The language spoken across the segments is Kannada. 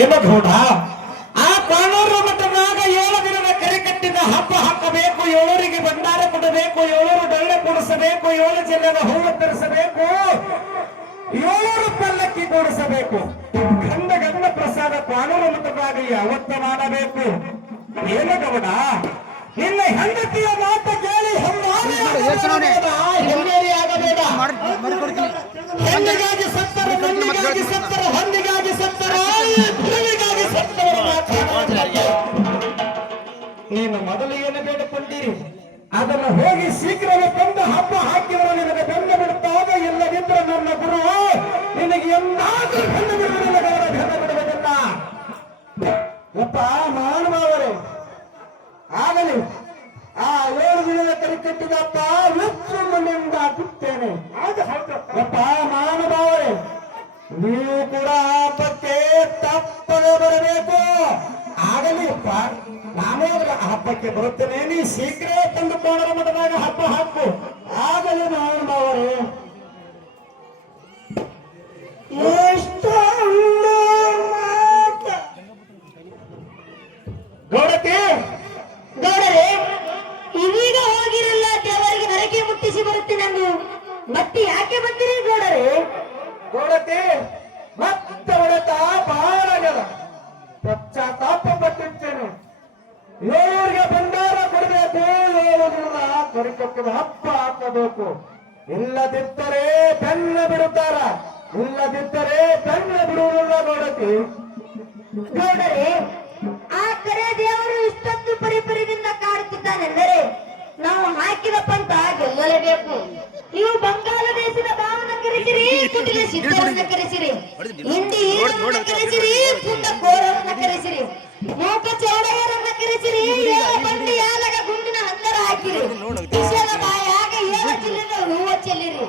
ಏನು ಗೌಡ ಆ ಕಾನೂರು ಮಠದಾಗ 7 ದಿನದ ಕರೆ ಕಟ್ಟಿದ ಹಬ್ಬ ಹಾಕಬೇಕು, 7ರಿಗೆ ಭಂಡಾರ ಕೊಡಬೇಕು, 7 ಡೊಳ್ಳೆ ಕೊಡಿಸಬೇಕು, 7 ಜಿಲ್ಲೆದ ಹೂವು ತರಿಸಬೇಕು, 7 ಪಲ್ಲಕ್ಕಿ ಕೊಡಿಸಬೇಕು. ಗಂಧ ಗಂಧ ಪ್ರಸಾದ ಕಾನೂರು ಮಠದಾಗ ಯಾವತ್ತ ಮಾಡಬೇಕು. ಏನು ಗೌಡ ನಿನ್ನ ಹೆಂಡತಿಯ ಮಾತ ಕೇಳಿ ಹೆಮ್ಮೇರಿ ಆಗಬೇಡ. ಹೆಣ್ಣಿಗಾಗಿ ಸತ್ತರ, ಮಣ್ಣಿಗಾಗಿ ಸತ್ತರ, ಹೊಂದಿಗಾಗಿ ಸತ್ತರ, ಭೂಮಿಗಾಗಿ ಸತ್ತರ. ನೀನು ಮೊದಲು ಏನು ಬೇಡಿಕೊಂಡಿರಿ ಅದನ್ನು ಹೋಗಿ ಶೀಘ್ರವೇ ತಂದು ಹಬ್ಬ ಹಾಕಿದರೆ ನಿನಗೆ ಬೆನ್ನ ಬಿಡುತ್ತಾಗ. ಇಲ್ಲದಿದ್ದರೆ ನನ್ನ ಗುರು ನಿನಗೆ ಎಲ್ಲಾದ್ರೂ ಬೆನ್ನ ಬಿಡುವುದಿಲ್ಲ, ಬೆನ್ನ ಬಿಡುವುದಿಲ್ಲ. ಯಪ್ಪ ಮಾನವರೇ ಆಗಲಿ ಆ 7 ದಿನದ ಕರೆ ಕಟ್ಟಿದಪ್ಪ ಹೆಚ್ಚು ಮನೆಯಿಂದ ಬಿಟ್ಟೇನೆ. ಯಪ್ಪ ಮಾನವರೇ ನೀವು ಕೂಡ ಹಬ್ಬಕ್ಕೆ ತಪ್ಪದೆ ಬರಬೇಕು. ಆಗಲಿಪ್ಪ ನಾನೇ ಹಬ್ಬಕ್ಕೆ ಬರುತ್ತೇನೆ, ನೀ ಶೀಘ್ರ ತಂದು ಕೋಣರ ಮಠದಾಗ ಹಬ್ಬ ಹಾಕು. ಆಗಲಿ ಮಾನವರೇ ಗೌಡಕ್ಕೆ ಗೌಡರೇ ಇದೀಗ ಹೋಗಿರಲ್ಲ ದೇವರಿಗೆ ನರಕೆ ಮುಟ್ಟಿಸಿ ಬರುತ್ತೇನೆಂದು ಮತ್ತೆ ಯಾಕೆ ಬಂದಿರಿ ಗೌಡರೇ? ಗೌಡಕ್ಕೆ ಮತ್ತೆ ಹೊಡೆತ ಬಹಳಾಗದ ಪಶ್ಚಾತ್ತಾಪ ಪಟ್ಟಿರ್ತೇನೆ. 7ರಿಗೆ ಭಂಡಾರ ಕೊಡಬೇಕು, 7 ದಿನದ ಕರಿಕಟ್ಟಿದ ಹಬ್ಬ ಹಾಕಬೇಕು. ಇಲ್ಲದಿದ್ದರೆ ಬೆನ್ನ ಬಿಡುತ್ತಾರ, ಇಲ್ಲದಿದ್ದರೆ ಬೆನ್ನ ಬಿಡುವುದಿಲ್ಲ. ಗೌಡಕ್ಕೆ ಗೌಡರೇ ಆ ಕರೆ ದೇವರು ಇಷ್ಟೊಂದು ಪರಿಪರಿದಿಂದ ಕಾಡುತ್ತಿದ್ದಾನೆಂದರೆ ನಾವು ಹಾಕಿದ ಪಂಥ ಗೆಲ್ಲಲೇಬೇಕು. ನೀವು ಬಂಗಾಳ ದೇಶದ ಭಾವನ ಕರೆಸಿರಿ, ಕುಟಿಲ ಸಿದ್ಧರನ್ನ ಕರೆಸಿರಿ, ಹಿಂದಿ ಈರನ್ನ ಕರೆಸಿರಿ, ಪುಟ್ಟ ಕೋರವನ್ನ ಕರೆಸಿರಿ, ಮೂಕ ಚೌಡಯ್ಯರನ್ನ ಕರೆಸಿರಿ, 7 ಬಂಡಿ ಯಾಲಗ ಗುಂಡಿನ ಹಂದರ ಹಾಕಿರಿ, ವಿಷದ ಬಾಯಾಗ 7 ಜಿಲ್ಲೆದ ಹೂವ ಚೆಲ್ಲಿರಿ,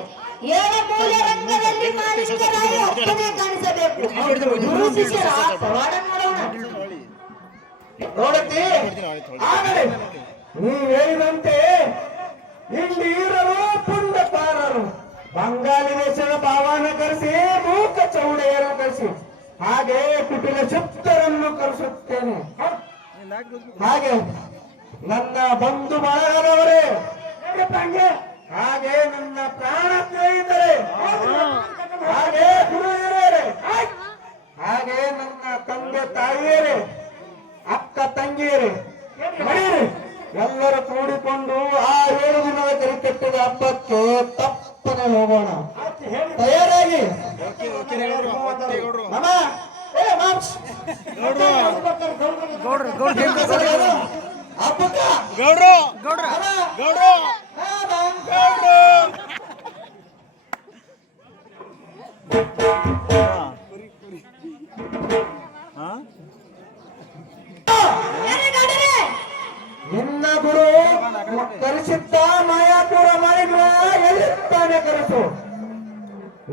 7 ಮೂಲ ರಂಗದಲ್ಲಿ ಮಾಲಿಕರಾಗಿ ಒಬ್ಬನೇ ಕಾಣಿಸಬೇಕು. ಗುರು ಶಿಷ್ಯರ ಪವಾಡ ನೋಡೋಣ. ನೋಡತಿ ಆಗಲಿ ನೀವು ಹೇಳಿದಂತೆ ಇಲ್ಲಿ ಇರಲು ಪುಂಡಕಾರರು ಬಂಗಾಳಿ ದೇಶದ ಭಾವನ ಕರೆಸಿ, ಮೂಕ ಚೌಡೆಯರು ಕರೆಸಿ, ಹಾಗೆ ಕುಟಿಲ ಶುದ್ಧರನ್ನು ಕರೆಸುತ್ತೇನೆ. ಹಾಗೆ ನನ್ನ ಬಂಧು ಬಳಗದವರೇ, ಹಾಗೆ ನನ್ನ ಪ್ರಾಣ ಸ್ನೇಹಿತರೆ, ಹಾಗೆ ಗುರು ಹಿರಿಯರೇ, ಹಾಗೆ ನನ್ನ ತಂದೆ ತಾಯಿಯರೇ, ಅಕ್ಕ ತಂಗಿಯರೇ, ಮನೆಯರೇ, ಎಲ್ಲರೂ ಕೂಡಿಕೊಂಡು ಆ 7 ದಿನದ ಕರೆ ಕಟ್ಟಿದ ಹಬ್ಬಕ್ಕೆ ತಪ್ಪನೆ ಹೋಗೋಣ. ತಯಾರಾಗಿ ನಿನ್ನ ಗುರು ಕರೆಸಿದ್ದ ಮಾಯಾಪುರ ಮಾಡಿದ್ರ ಎಲ್ಲಿರ್ತಾನೆ ಕರೆಸು.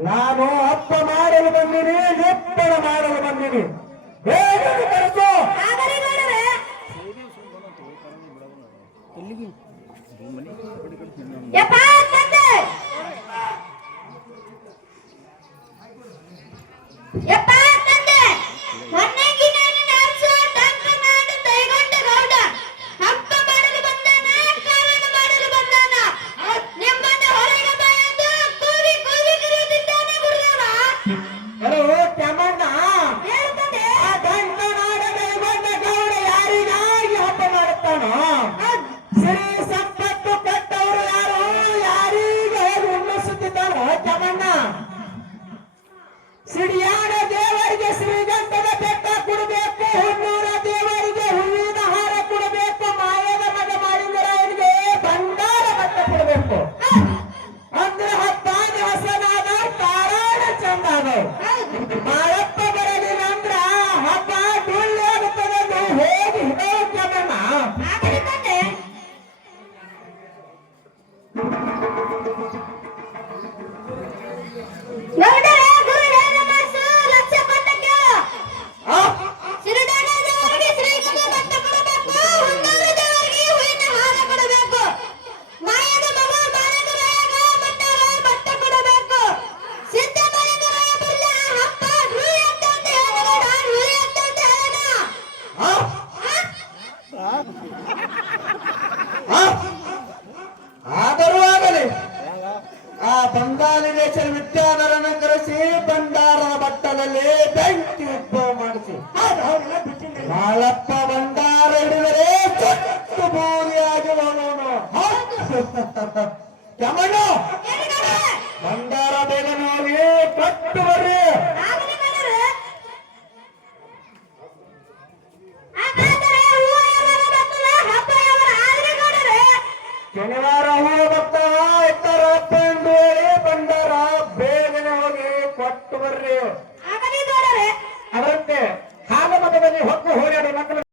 ನಾನು ಹಬ್ಬ ಮಾಡಲು ಬಂದಿನಿ, ನಿಪ್ಪಳ ಮಾಡಲು ಬಂದಿನಿ, ಬೇಗ ಕರೆಸು. ಸಿಡಿಯಾಡ ವಿದ್ಯಾಧರನ ಕರೆಸಿ ಭಂಡಾರದ ಬಟ್ಟಲಲ್ಲಿ ಬೆಂಕಿ ಉದ್ಭವ ಮಾಡಿಸಿ ಮಾಳಪ್ಪ ಭಂಡಾರ ಹಿಡಿದರೆ ಚಟ್ಟು ಬೂದಿಯಾಗಿ ಹೋಗೋನು ಯಮಣ್ಣ ಭಂಡಾರ ಬೇಗನೆ ಹೋಗಿ ಕಟ್ಟು ಬರ್ರಿ. ಶನಿವಾರ ಹೂ